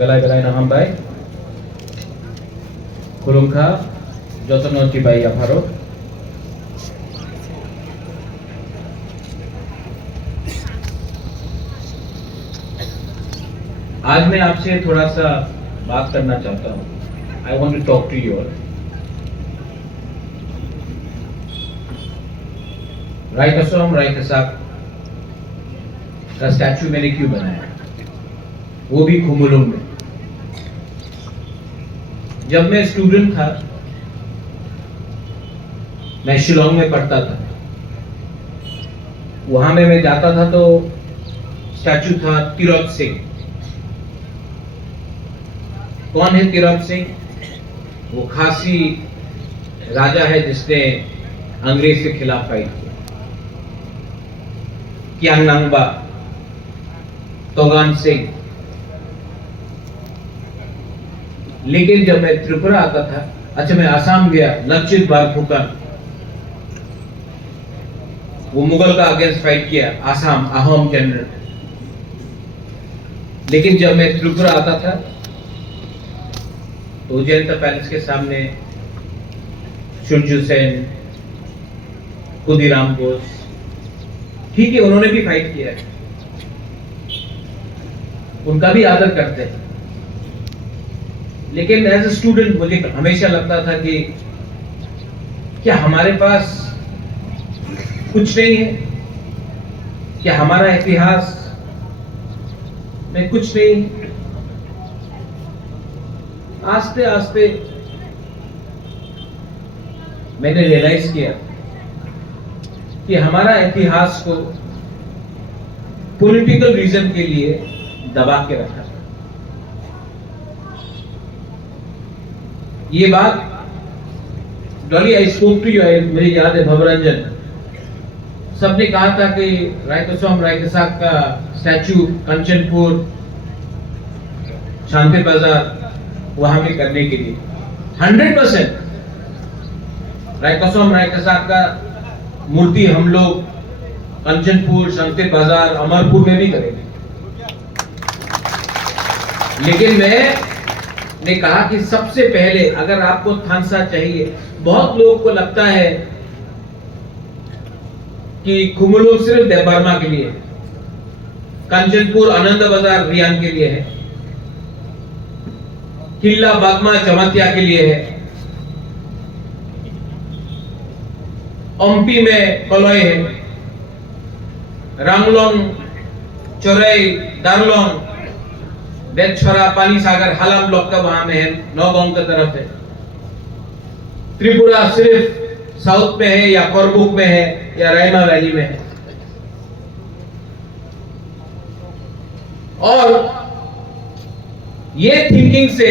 बेलाय नाम बाय खुलुमखा जतन चिबाई आफारो आज मैं आपसे थोड़ा सा बात करना चाहता हूं। I want to talk to you all. राय कसम राय कसाक का स्टैचू मैंने क्यों बनाया, वो भी खुमुलुंग में। जब मैं स्टूडेंट था, मैं शिलोंग में पढ़ता था, वहां में मैं जाता था तो स्टैचू था तिरोत सिंह। कौन है तिरोत सिंह? वो खासी राजा है जिसने अंग्रेज के खिलाफ फाइट किया। कियांग नांगबा, तोगान सिंह। लेकिन जब मैं त्रिपुरा आता था, अच्छा मैं आसाम गया, लक्षित बारफुकन, वो मुगल का अगेंस्ट फाइट किया, आसाम अहोम जनरल। लेकिन जब मैं त्रिपुरा आता था तो उज्जैन पैलेस के सामने सुरजू सेन, खुदीराम बोस, ठीक है उन्होंने भी फाइट किया है, उनका भी आदर करते हैं। लेकिन एज ए स्टूडेंट मुझे हमेशा लगता था कि क्या हमारे पास कुछ नहीं है, क्या हमारा इतिहास में कुछ नहीं है। आस्ते आस्ते मैंने रियलाइज किया कि हमारा इतिहास को पॉलिटिकल रीजन के लिए दबा के रखा। ये बात Dolly I spoke to you, मेरी याद है भवरंजन, सबने कहा था कि रायकसोम रायकसाक का स्टैचू कंचनपुर, शांति बाजार वहां में करने के लिए 100% रायकसोम रायकसाक का मूर्ति हम लोग कंचनपुर, शांति बाजार, अमरपुर में भी करेंगे। लेकिन मैंने कहा कि सबसे पहले अगर आपको थानसा चाहिए, बहुत लोगों को लगता है कि खुमुलुंग सिर्फ देवबर्मा के लिए, कंचनपुर आनंद बाजार रियान के लिए है, किला बागमा चमतिया के लिए है, ओम्पी में कलोई है, रांगलोंग, चोरई, दारलोंग, बेतछोरा, पानी सागर, हलाम ब्लॉक का वहां में है, नौगांव की तरफ है। त्रिपुरा सिर्फ साउथ में है या कोरबुक में है या रायमा वैली में है। और ये थिंकिंग से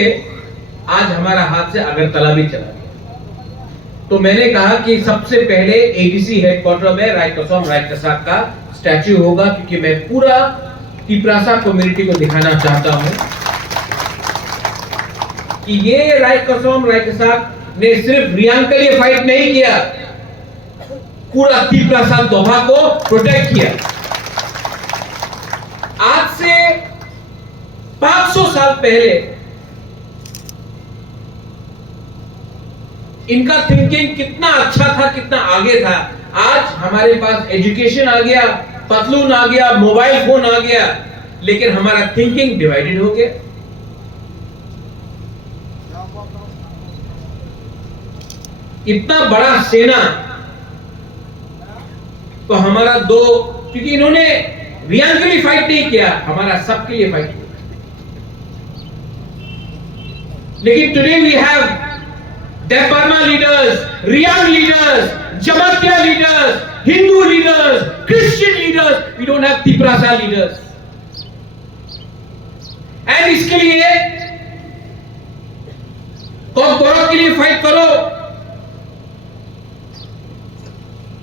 आज हमारा हाथ से अगरतला भी चला गया। तो मैंने कहा कि सबसे पहले एडीसी हेडक्वार्टर में रायकसोम रायकसाक का स्टैच्यू होगा, क्योंकि मैं पूरा तिप्रासा कम्युनिटी को दिखाना चाहता हूं कि ये रायकसोम रायकसाक ने सिर्फ रियांग के लिए फाइट नहीं किया, पूरा तिप्रासा दोभा को प्रोटेक्ट किया। आज से 500 साल पहले इनका थिंकिंग कितना अच्छा था, कितना आगे था। आज हमारे पास एजुकेशन आ गया, पतलून आ गया, मोबाइल फोन आ गया, लेकिन हमारा थिंकिंग डिवाइडेड हो गया। इतना बड़ा सेना तो हमारा दो, क्योंकि इन्होंने रियांग के लिए फाइट नहीं किया, हमारा सबके लिए फाइट किया। लेकिन today we have Debbarma leaders, Reang leaders, Jamatia leaders, Hindu leaders, Christian leaders, we don't have Tiprasa leaders. And इसके लिए कॉकबोरोक के लिए फाइट करो,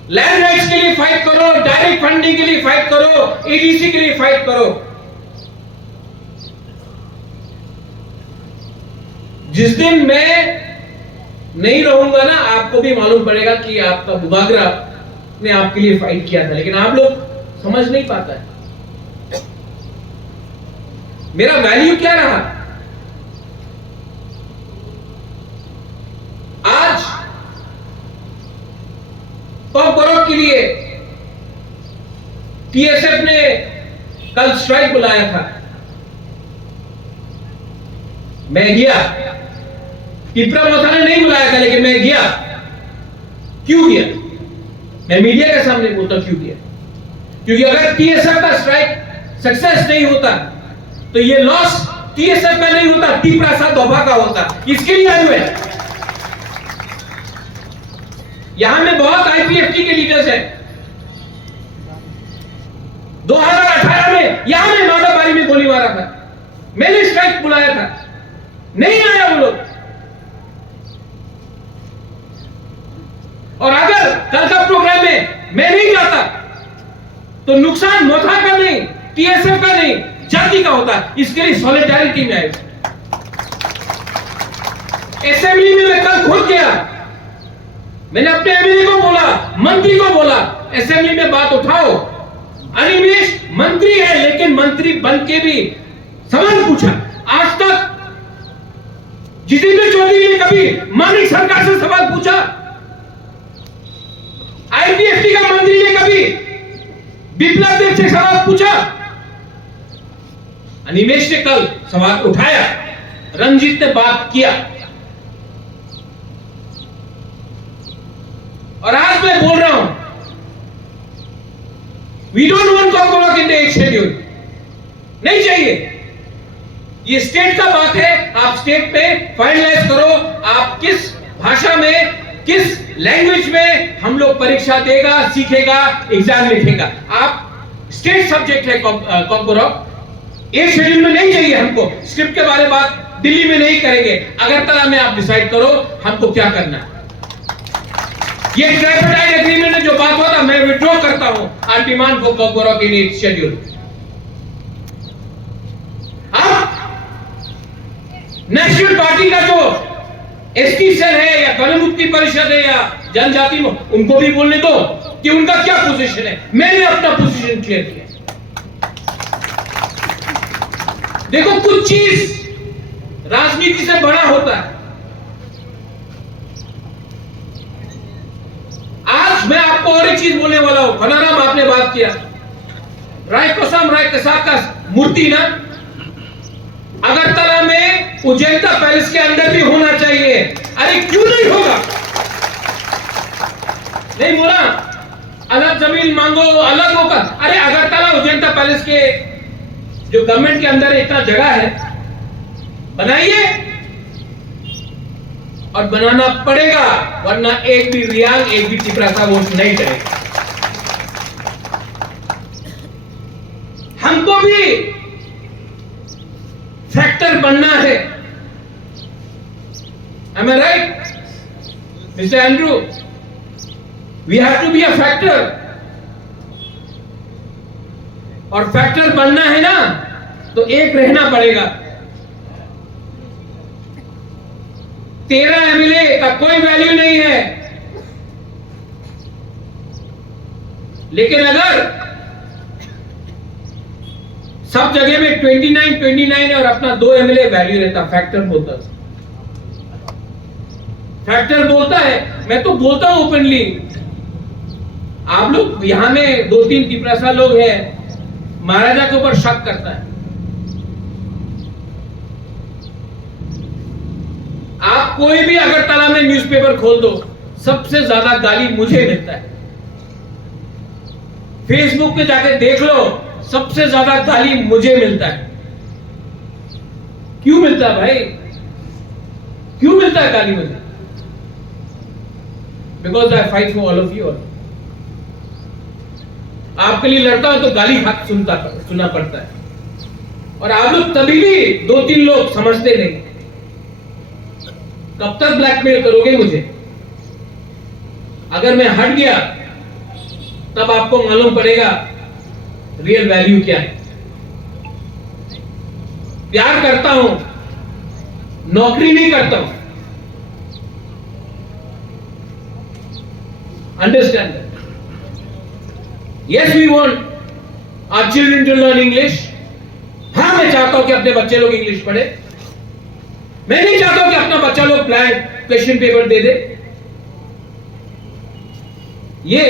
लैंड राइट्स के लिए फाइट करो, डायरेक्ट फंडिंग के लिए फाइट करो, एडीसी के लिए फाइट करो। जिस दिन मैं नहीं रहूंगा ना, आपको भी मालूम पड़ेगा कि आपका बुबागरा ने आपके लिए फाइट किया था, लेकिन आप लोग समझ नहीं पाता है। मेरा वैल्यू क्या रहा? टीएसएफ ने कल स्ट्राइक बुलाया था, मैं गया। टिपरा मौसा ने नहीं बुलाया था, लेकिन मैं गया। क्यों गया? मैं मीडिया के सामने बोलता क्यों गया। क्योंकि अगर टीएसएफ का स्ट्राइक सक्सेस नहीं होता तो ये लॉस टीएसएफ का नहीं होता, टिपरा सा दोभा का होता। इसके लिए आए हुए यहां में बहुत आईपीएफटी के लीडर्स हैं। 2018 में यहां में माधवबाड़ी में गोली मारा था, मैंने स्ट्राइक बुलाया था, नहीं आया वो लोग। और अगर कल का प्रोग्राम में मैं नहीं जाता तो नुकसान मोथा का नहीं, टीएसएफ का नहीं, जाति का होता। इसके लिए सॉलिडारिटी में आए। असेंबली में मैं कल खुद गया, मैंने अपने एमएलए को बोला, मंत्री को बोला, असेंबली में बात उठाओ। अनिमेश मंत्री है, लेकिन मंत्री बन के भी सवाल पूछा। आज तक जितेंद्र चौधरी ने कभी मानिक सरकार से सवाल पूछा? आईपीएफटी का मंत्री ने कभी बिप्लब देव से सवाल पूछा? अनिमेश ने कल सवाल उठाया, रंजीत ने बात किया। और आज मैं बोल रहा हूं, we don't want cockroach in the 8th schedule. नहीं चाहिए। ये स्टेट का बात है, आप स्टेट पे फाइनलाइज करो। आप किस भाषा में, किस लैंग्वेज में हम लोग परीक्षा देगा, सीखेगा, एग्जाम लिखेगा। आप स्टेट सब्जेक्ट है कॉकरोच। 8th शेड्यूल में नहीं चाहिए हमको। स्क्रिप्ट के बारे में बात दिल्ली में नहीं करेंगे, अगरतला में आप डिसाइड करो हमको क्या करना है। ये ट्राइपार्टाइट एग्रीमेंट में जो बात हुआ था, मैं विड्रॉ करता हूं। आई demand for cockroach in 8th schedule. National party का जो एसटी सेल है या गण मुक्ति परिषद है या जनजाति में, उनको भी बोलने दो कि उनका क्या पोजीशन है। मैंने अपना पोजीशन क्लियर किया। देखो, कुछ चीज राजनीति से बड़ा होता है। आज मैं आपको और एक चीज बोलने वाला हूं। खनाराम, आपने बात किया रायकोसम रायकसा का मूर्ति ना अगरतला में उजैता पैलेस के अंदर भी होना चाहिए। अरे क्यों नहीं होगा? नहीं बोला अलग जमीन मांगो, अलग होगा। अरे अगरतला उजैता पैलेस के जो गवर्नमेंट के अंदर इतना जगह है, बनाइए। और बनाना पड़ेगा, वरना एक भी रियाल, एक भी टिपरा का वोट नहीं करेगा। हमको भी फैक्टर बनना है। Am I right, Mr. Andrew? We have to be a factor. और फैक्टर बनना है ना, तो एक रहना पड़ेगा। 13 एमएलए का कोई वैल्यू नहीं है, लेकिन अगर सब जगह में 29 और अपना 2 एमएलए वैल्यू रहता, फैक्टर बोलता। फैक्टर बोलता है। मैं तो बोलता हूं ओपनली। आप लोग यहां में 2-3 टिपरासा लोग हैं, महाराजा के ऊपर शक करता है। आप कोई भी अगरतला में न्यूज़पेपर खोल दो, सबसे ज्यादा गाली मुझे मिलता है। फेसबुक पे जाके देख लो, सबसे ज्यादा गाली मुझे मिलता है। क्यों मिलता है भाई? क्यों मिलता है गाली मुझे? Because I fight for all of you. आपके लिए लड़ता हूं तो गाली सुनना पड़ता है। और आप लोग तभी भी 2-3 लोग समझते नहीं। कब तक ब्लैकमेल करोगे मुझे? अगर मैं हट गया तब आपको मालूम पड़ेगा रियल वैल्यू क्या है। प्यार करता हूं, नौकरी नहीं करता हूं। Understand that. Yes, we want our children to learn English. हाँ, मैं चाहता हूं कि अपने बच्चे लोग इंग्लिश पढ़े। मैं नहीं चाहता हूं कि अपना बच्चा लोग ब्लैंक क्वेश्चन पेपर दे दे। ये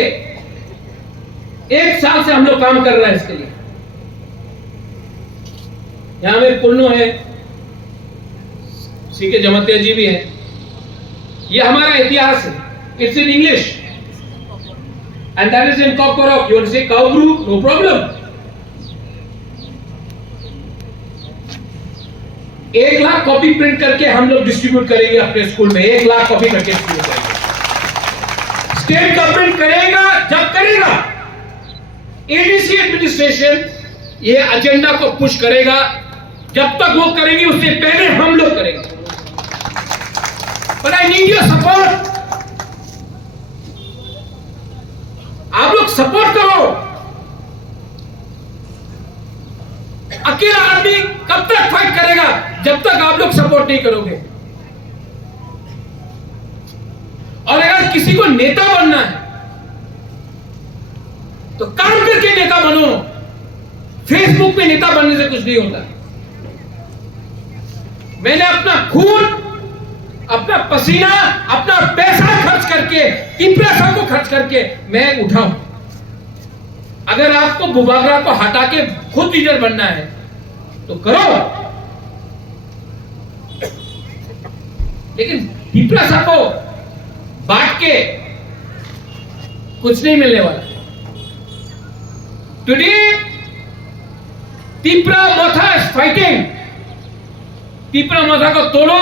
1 साल से हम लोग काम कर रहे हैं इसके लिए। यहां में पुन्नो है, सीके जमतिया जी भी है। ये हमारा इतिहास है, it's in English and that is in Kokborok. You will say Kaubru, no problem. 1 lakh copy print करके हम लोग डिस्ट्रीब्यूट करेंगे अपने स्कूल में। 1 लाख कॉपी करके डिस्ट्रीब्यूट करेंगे। स्टेट गवर्नमेंट करेगा जब करेगा, एडीसी एडमिनिस्ट्रेशन ये एजेंडा को पुश करेगा। जब तक वो करेंगे उससे पहले हम लोग करेंगे। But I need your support. आप लोग सपोर्ट करो। अकेला आदमी कब तक फाइट करेगा जब तक आप लोग सपोर्ट नहीं करोगे। और अगर किसी को नेता बनना है तो काम करके नेता बनो। फेसबुक पे नेता बनने से कुछ नहीं होता। मैंने अपना खून, अपना पसीना, अपना पैसा खर्च करके, पैसा को खर्च करके मैं उठा हूं। अगर आपको बुबागरा को हटा के खुद लीडर बनना है तो करो, लेकिन पैसा को बांट के कुछ नहीं मिलने वाला। Today Tipra Motha is fighting. Tipra Motha को तोड़ो।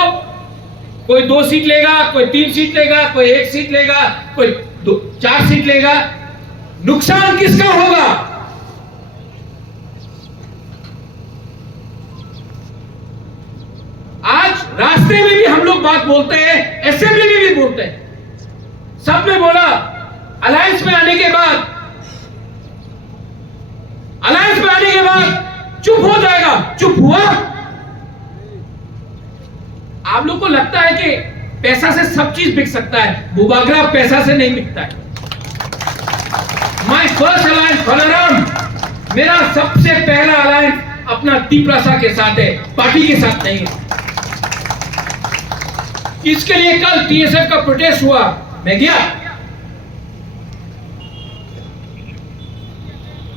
कोई 2 सीट लेगा, कोई 3 सीट लेगा, कोई 1 सीट लेगा, कोई 4 सीट लेगा। नुकसान किसका होगा? आज रास्ते में भी हम लोग बात बोलते हैं, असेंबली में भी बोलते हैं। सब ने बोला अलायंस में आने के बाद चुप हो जाएगा। चुप हुआ। आप लोग को लगता है कि पैसा से सब चीज बिक सकता है। बुबागरा पैसा से नहीं बिकता है। माय फर्स्ट अलायंस फलाराम, मेरा सबसे पहला अलायंस अपना तिपरासा के साथ है, पार्टी के साथ नहीं है। इसके लिए कल टीएसएफ का प्रोटेस्ट हुआ, मैं गया।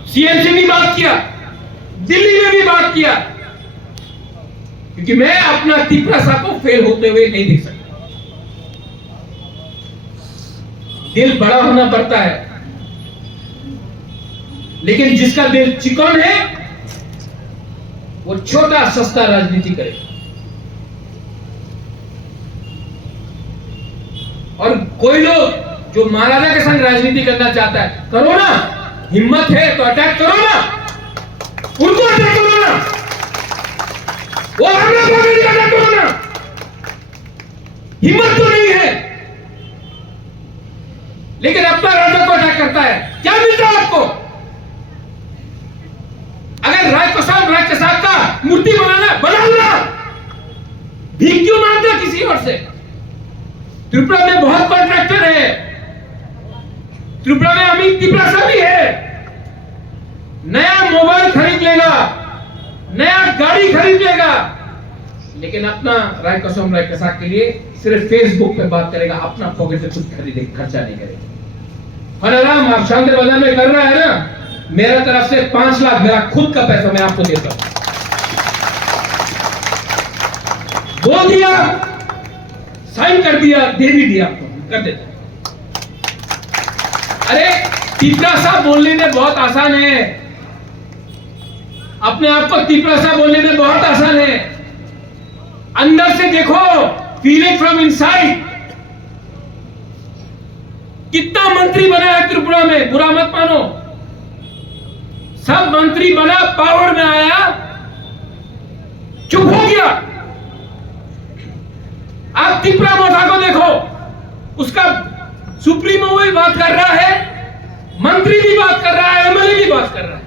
सीएम से भी बात किया, दिल्ली में भी बात किया, क्योंकि मैं अपना तिपरासा को फेल होते हुए नहीं देख सकता। दिल बड़ा होना पड़ता है, लेकिन जिसका दिल चिकन है वो छोटा सस्ता राजनीति करे। और कोई लोग जो महाराजा के संग राजनीति करना चाहता है, करो ना, हिम्मत है तो अटैक करो ना, उनको अटैक करो ना, वो हमला करने का अटैक करो ना। हिम्मत तो नहीं है, लेकिन अपना राजा को अटैक करता है। क्या मिलता है आपको? अगर राय कसाब का मूर्ति बनाना, बनाओ ना। भीख क्यों मांगता किसी और से? त्रिपुरा में बहुत कॉन्ट्रैक्टर है। त्रिपुरा में अमित तिपरासा भी है। नया मोबाइल खरीद लेगा, नया गाड़ी खरीद लेगा, लेकिन अपना राय कसाब के लिए सिर्फ फेसबुक पे बात करेगा, अपना पॉकेट से कुछ खर्चा नहीं करेगा। फलाराम आप शांति बाजार में कर रहा है ना, मेरा तरफ से 5 लाख मेरा खुद का पैसा मैं आपको देता हूं। बोल दिया, साइन कर दिया, दे भी दिया, आपको कर देता। अरे तिपरासा बोलने में बहुत आसान है, अपने आप को तिपरासा बोलने में बहुत आसान है। अंदर से देखो, फील इट फ्रॉम इनसाइड। कितना मंत्री बना है त्रिपुरा में, बुरा मत मानो। सब मंत्री बना, पावर में आया, चुप हो गया। आप तिपरा मोथा को देखो, उसका सुप्रीमो भी बात कर रहा है, मंत्री भी बात कर रहा है, एमएलए भी बात कर रहा है,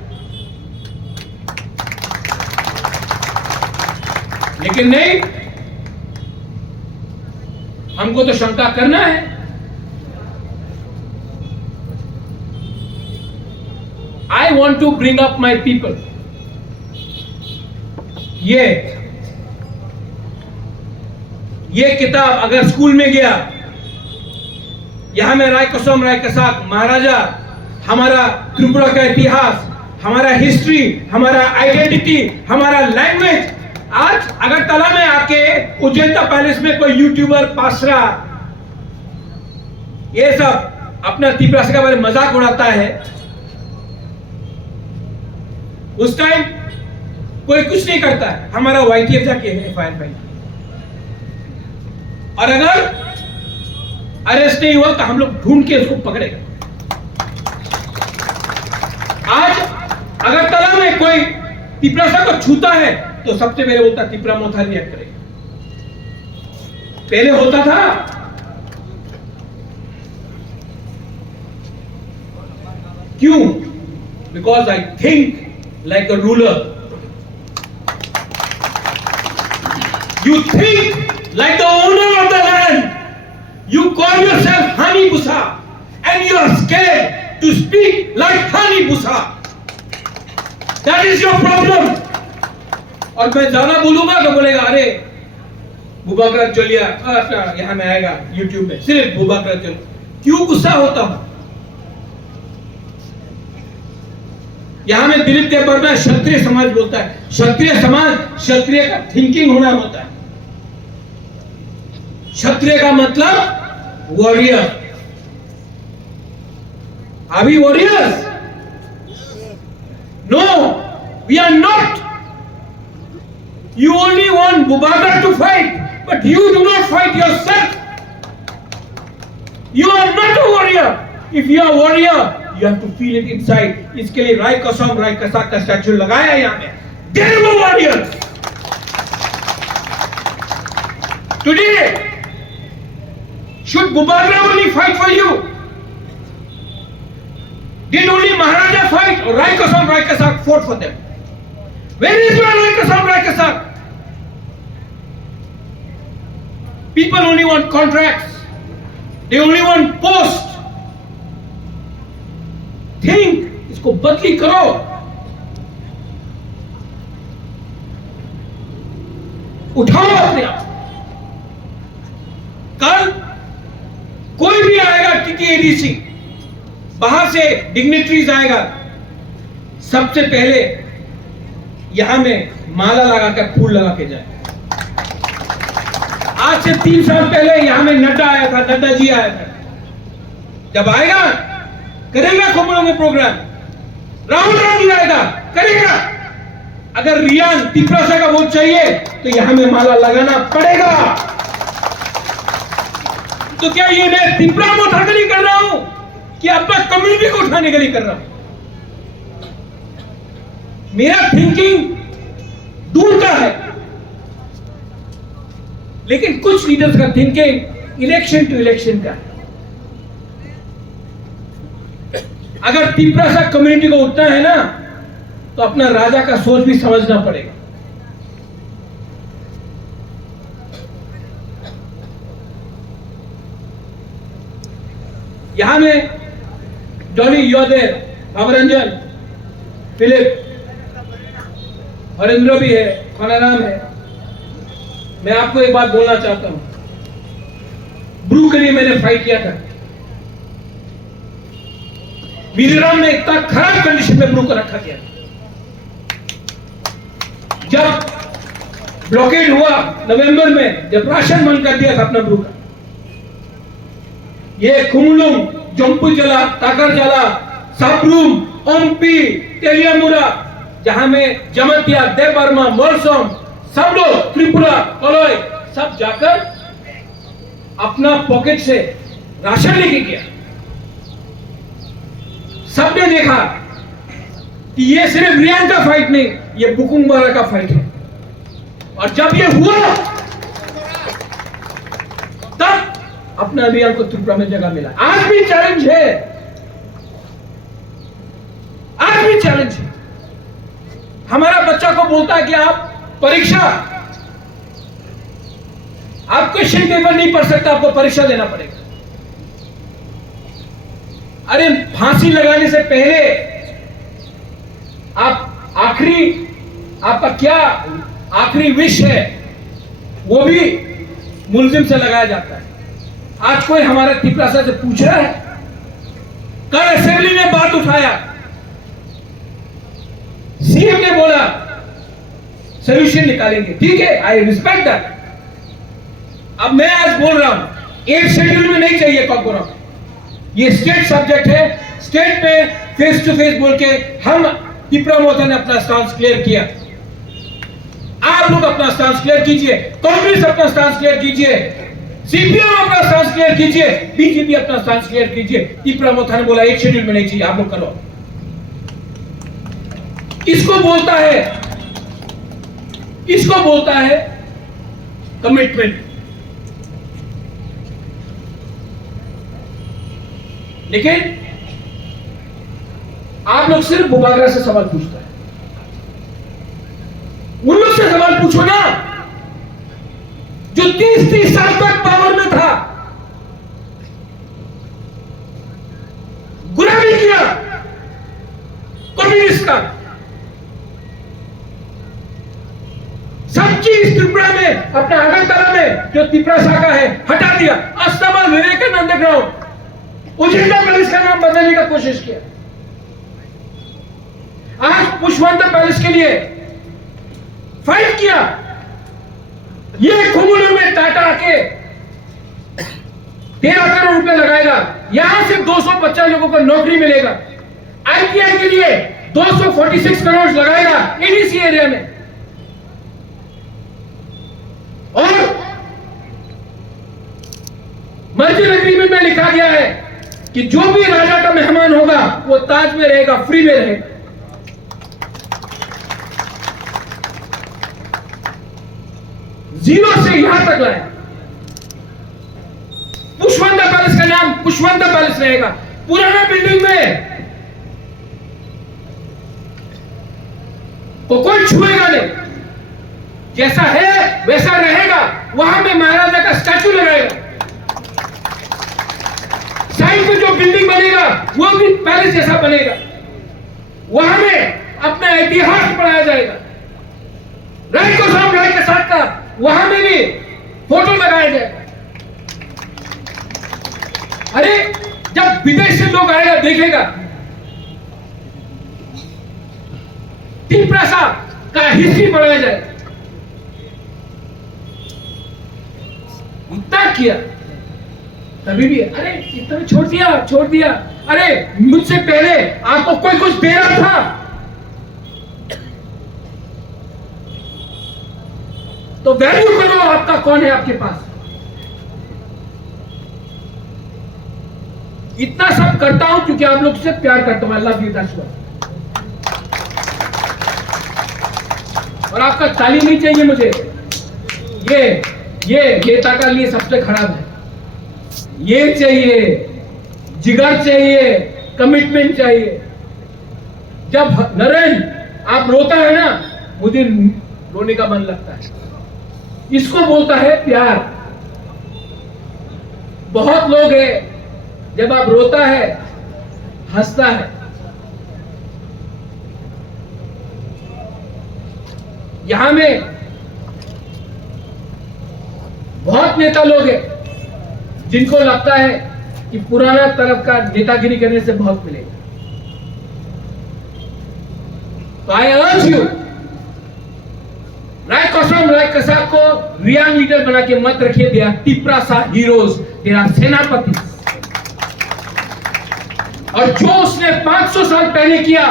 लेकिन नहीं, हमको तो शंका करना है। I want to bring up my people. ये किताब अगर स्कूल में गया, यहां में राय कसाब महाराजा हमारा त्रिपुरा का इतिहास, हमारा हिस्ट्री, हमारा आइडेंटिटी, हमारा लैंग्वेज। आज अगरतला में आके उज्जैन पैलेस में कोई यूट्यूबर, पासरा, ये सब अपना त्रिपुरा के बारे में मजाक उड़ाता है। उस टाइम कोई कुछ नहीं करता है, हमारा वाईटीएफ जाके एफआईआर फाइल, और अगर अरेस्ट नहीं हुआ तो हम लोग ढूंढ के उसको पकड़ेगा। आज अगरतला में कोई त्रिपुरा को छूता है तो सबसे पहले बोलता त्रिपुरा मोथा रिएक्ट करेगा। पहले होता था क्यों? Because I think like a ruler, you think like the owner of the land, you call yourself Hani Busa and you are scared to speak like Hani Busa. That is your problem. और मैं ज्यादा बोलूंगा तो बोलेगा अरे बुबाकर चलिया यहां में आएगा यूट्यूब में, सिर्फ बुबाकर चल। क्यों गुस्सा होता हूं? यहां में दिलीप देवबर्मा क्षत्रिय समाज बोलता है। क्षत्रिय समाज, क्षत्रिय का थिंकिंग होना होता है। क्षत्रिय का मतलब warrior. Are we warriors? No, we are not. You only want Bubakar to fight, but you do not fight yourself. You are not a warrior. If you are warrior, you have to feel it inside. इसके लिए राय कसम, राय कसाक का statue लगाया यहाँ पे। They were warriors. Today, should Bubakar only fight for you? Did only Maharaja fight or Rai Kasam, Rai Kasak fought for them? Where is your Rai Kasam, Rai Kasak? People only want contracts. They only want post. Think, इसको बदली करो। उठाओ अपने आप। कल कोई भी आएगा टीटीएडीसी, बाहर से डिग्निटरीज आएगा, सबसे पहले यहां में माला लगाकर फूल लगा के जाए। आज से 3 साल पहले यहां में नड्डा आया था, नड्डा जी आया था। जब आएगा करेगा कुंभमेला में प्रोग्राम, राहुल गांधी आएगा करेगा। अगर रियान त्रिपुरा का वोट चाहिए तो यहां में माला लगाना पड़ेगा। तो क्या ये मैं त्रिपुरा को उठाने के लिए कर रहा हूं कि अपना कम्युनिटी को उठाने के लिए कर रहा हूं? मेरा थिंकिंग दूर का है, लेकिन कुछ लीडर्स का थिंकिंग इलेक्शन टू इलेक्शन का है। अगर त्रिपुरा सा कम्युनिटी को उठना है ना, तो अपना राजा का सोच भी समझना पड़ेगा। यहां में जॉनी योदेर, भवरंजन, फिलिप, हरेंद्र भी है, खनाराम है। मैं आपको एक बात बोलना चाहता हूं। ब्रू के लिए मैंने फाइट किया था। मिजोरम में इतना खराब कंडीशन में ब्रू को रखा गया। जब ब्लॉकेड हुआ नवंबर में, जब राशन बंद कर दिया था अपना ब्रू का, ये कुमुलुम, जम्पुजला, ताकरजला, साब्रूम, ओम्पी, तेलियामुरा, जहां में जमतिया, देवबर्मा, मोरसोम, सब लोग, त्रिपुरा, कलोई, सब जाकर अपना पॉकेट से राशन लेके गया। सबने देखा कि ये सिर्फ रियान का फाइट नहीं, ये बुकुंबारा का फाइट है। और जब ये हुआ तब अपना अभियान को त्रिपुरा में जगह मिला। आज भी चैलेंज है, आज भी चैलेंज है। हमारा बच्चा को बोलता है कि आप परीक्षा, आप क्वेश्चन पेपर नहीं पढ़ सकते, आपको परीक्षा देना पड़ेगा। अरे फांसी लगाने से पहले आप आपका क्या आखिरी विश है, वो भी मुलजिम से लगाया जाता है। आज कोई हमारा त्रिपुरा से पूछ रहा है? कल असेंबली ने बात उठाया सीएम ने बोला सोल्यूशन निकालेंगे, ठीक है, आई रिस्पेक्ट दैट। अब मैं आज बोल रहा हूं 8 शेड्यूल में नहीं चाहिए कॉर्पोरेट, ये स्टेट सब्जेक्ट है। स्टेट में फेस टू फेस बोल के हम तिपरा मोहता ने अपना स्टांस क्लियर किया, आप लोग अपना स्टांस क्लियर कीजिए, कांग्रेस अपना स्टांस क्लियर कीजिए, सीपीएम अपना स्टांस क्लियर कीजिए, बीजेपी अपना स्टांस क्लियर कीजिए। तिपरा मोहता ने बोला 1 शेड्यूल में नहीं चाहिए, आप लोग करो। इसको बोलता है कमिटमेंट। लेकिन आप लोग सिर्फ बुबागरा से सवाल पूछता है, उन लोग से सवाल पूछो ना जो 30 साल तक पावर में था, गुलामी किया कम्युनिस्ट का, सब चीज त्रिपुरा में, अपने अगरतला में जो त्रिपुरा शाखा है हटा दिया। अस्तमा विवेकानंद ग्राउंड उजिंडा पैलेस का नाम बदलने का कोशिश किया। आज पुष्पवंत पैलेस के लिए फाइट किया। ये खुमुलू में टाटा आके 13 करोड़ रुपए लगाएगा, यहां से 250 लोगों को नौकरी मिलेगा। आईटीआई के लिए 246 करोड़ लगाएगा एडीसी एरिया में। और मर्जर एग्रीमेंट में लिखा गया है कि जो भी राजा का मेहमान होगा वो ताज में रहेगा, फ्री में रहेगा। जीरो से यहां तक लाया। पुष्पवंत पैलेस का नाम पुष्पवंत पैलेस रहेगा। पुराना बिल्डिंग में कोई छुएगा नहीं, जैसा है वैसा रहेगा। वहां में महाराजा का स्टैचू लगाएगा। साइड में जो बिल्डिंग बनेगा वो भी पैलेस जैसा बनेगा। वहां में अपना इतिहास पढ़ाया जाएगा। राय को साहब राय के साथ का वहां में भी फोटो लगाया जाएगा। अरे जब विदेश से लोग आएगा देखेगा तिपरा साहब का हिस्ट्री पढ़ाया जाएगा। इतना किया तभी भी अरे इतना छोड़ दिया। अरे मुझसे पहले आपको कोई कुछ दे रहा था तो वैल्यू करो, आपका कौन है आपके पास। इतना सब करता हूं क्योंकि आप लोग से प्यार करता हूं। अल्लाह की दशवा और आपका ताली नहीं चाहिए मुझे। ये नेता का लिए सबसे खराब है। ये चाहिए, जिगर चाहिए, कमिटमेंट चाहिए। जब नरेंद्र आप रोता है ना, मुझे रोने का मन लगता है। इसको बोलता है प्यार। बहुत लोग हैं जब आप रोता है हंसता है। यहां में बहुत नेता लोग हैं जिनको लगता है कि पुराना तरफ का नेतागिरी करने से बहुत मिलेगा। तो आई अर्ज यू, राय कसम राय कसाब को रियांग लीडर बना के मत रखिए। दे आर तिपरा सा हीरोज, दे आर सेनापति। और जो उसने 500 साल पहले किया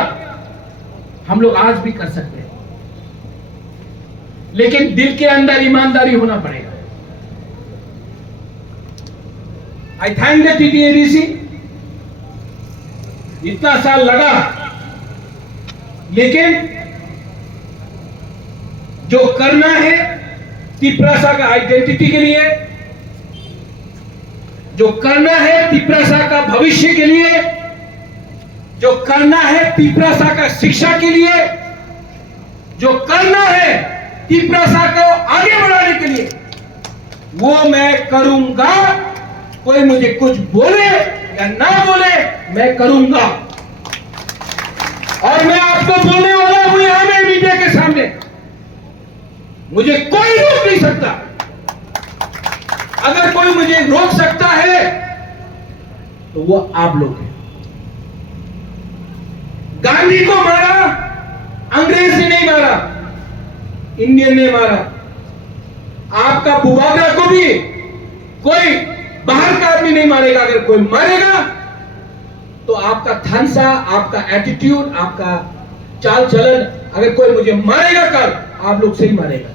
हम लोग आज भी कर सकते हैं, लेकिन दिल के अंदर ईमानदारी होना पड़ेगा। I thank the TTADC. इतना साल लगा, लेकिन जो करना है तिपरासा का आइडेंटिटी के लिए, जो करना है तिपरासा का भविष्य के लिए, जो करना है तिपरासा का शिक्षा के लिए, जो करना है तिपरासा को आगे बढ़ाने के लिए, वो मैं करूंगा। कोई मुझे कुछ बोले या ना बोले, मैं करूंगा। और मैं आपको बोलने वाला हूं यहां में मीडिया के सामने, मुझे कोई रोक नहीं सकता। अगर कोई मुझे रोक सकता है तो वो आप लोग हैं। गांधी को मारा अंग्रेज ने नहीं मारा, इंडियन ने मारा। आपका बुबागरा को भी कोई बाहर का आदमी नहीं मारेगा। अगर कोई मारेगा तो आपका थानसा, आपका एटीट्यूड, आपका चाल चलन, अगर कोई मुझे मारेगा कल, आप लोग से ही मारेगा।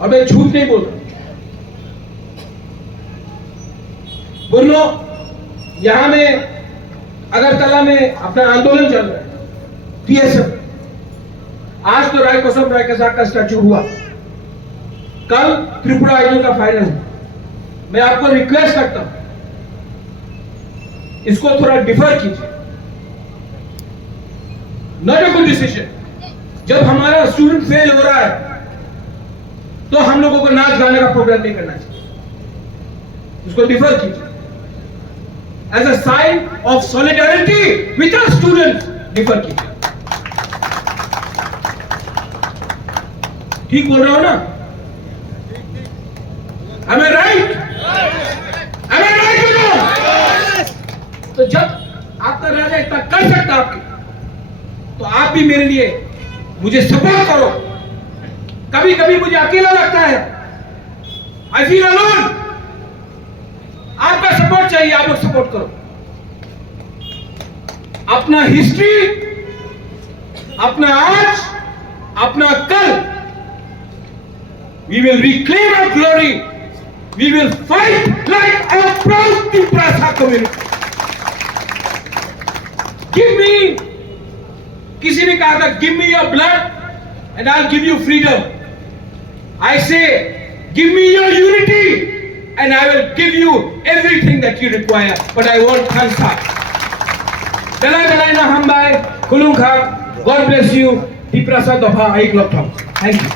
और मैं झूठ नहीं बोल रहा। बोलो, यहां में अगरतला में अपना आंदोलन चल रहा है, टीएसएफ। आज तो रायकोसम रायकसा का स्टैच्यू हुआ, कल त्रिपुरा आइडल का फाइनल है। मैं आपको रिक्वेस्ट करता हूं, इसको थोड़ा डिफर कीजिए। Not a good decision. जब हमारा स्टूडेंट फेल हो रहा है तो हम लोगों को नाच गाने का प्रोग्राम नहीं करना चाहिए, इसको डिफर कीजिए। As a sign of solidarity with our students, differ कीजिए। ठीक बोल रहा हूं ना? Am I right? Am I right or no? तो जब आपका राजा इतना कर सकता आपके, तो आप भी मेरे लिए मुझे सपोर्ट करो। कभी कभी मुझे अकेला लगता है, I feel alone। आपका सपोर्ट चाहिए, आप लोग सपोर्ट करो। अपना हिस्ट्री, अपना आज, अपना कल, we will reclaim our glory, we will fight like a proud Tiprasa community। give me, किसी ने कहा था give me your blood and I'll give you freedom। I say give me your unity and I will give you everything that you require, but I want Khansa। Dalai Dalai na hambai, Kulung Kha, God bless you, Tiprasa Doha, I love you। Thank you।